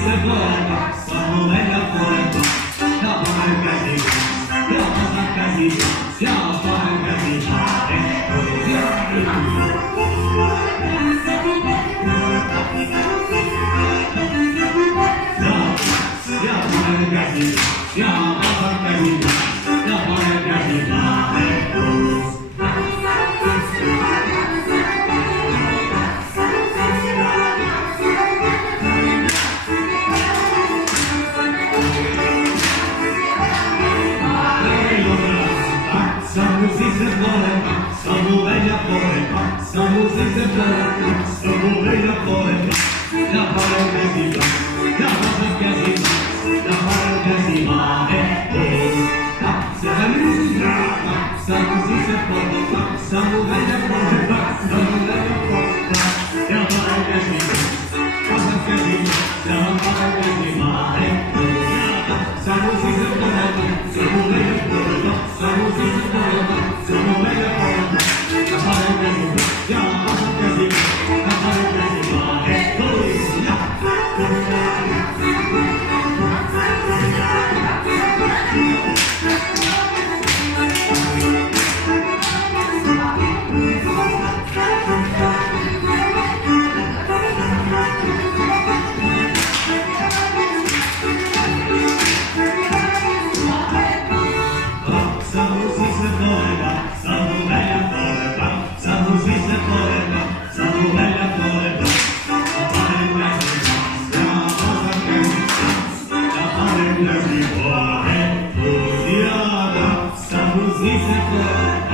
se poeta, Samuela poeta, ja parka zima, ja parka zima, ja parka zima, Samuela poeta, Samuela poeta, la parka zima, ja parka zima, ja parka zima, Samuela poeta, Samuela poeta, ja parka zima, ja parka zima, Samuela poeta, Samuela poeta, Samuela poeta, Samuela poeta, ja parka zima, ja parka zima, ja parka zima, Samuel,